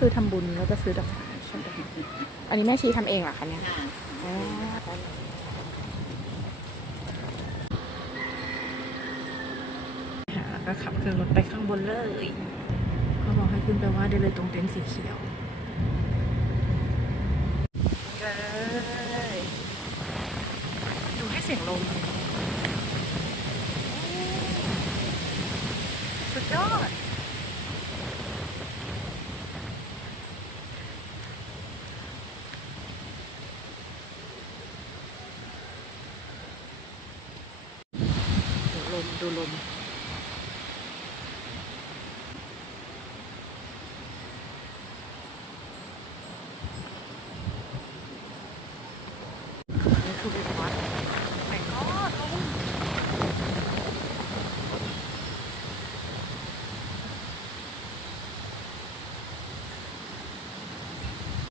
คือทำบุญแล้วจะซื้อดอกไม้ใช่ไหมอันนี้แม่ชีทำเองเหรอคะเนี่ยอ๋อแล้วก็ขับเครื่องรถไปข้างบนเลยเขาบอกให้ขึ้นไปว่าได้เลยตรงเต็นท์สีเขียวเลยดูให้เสียงลมสุดยอด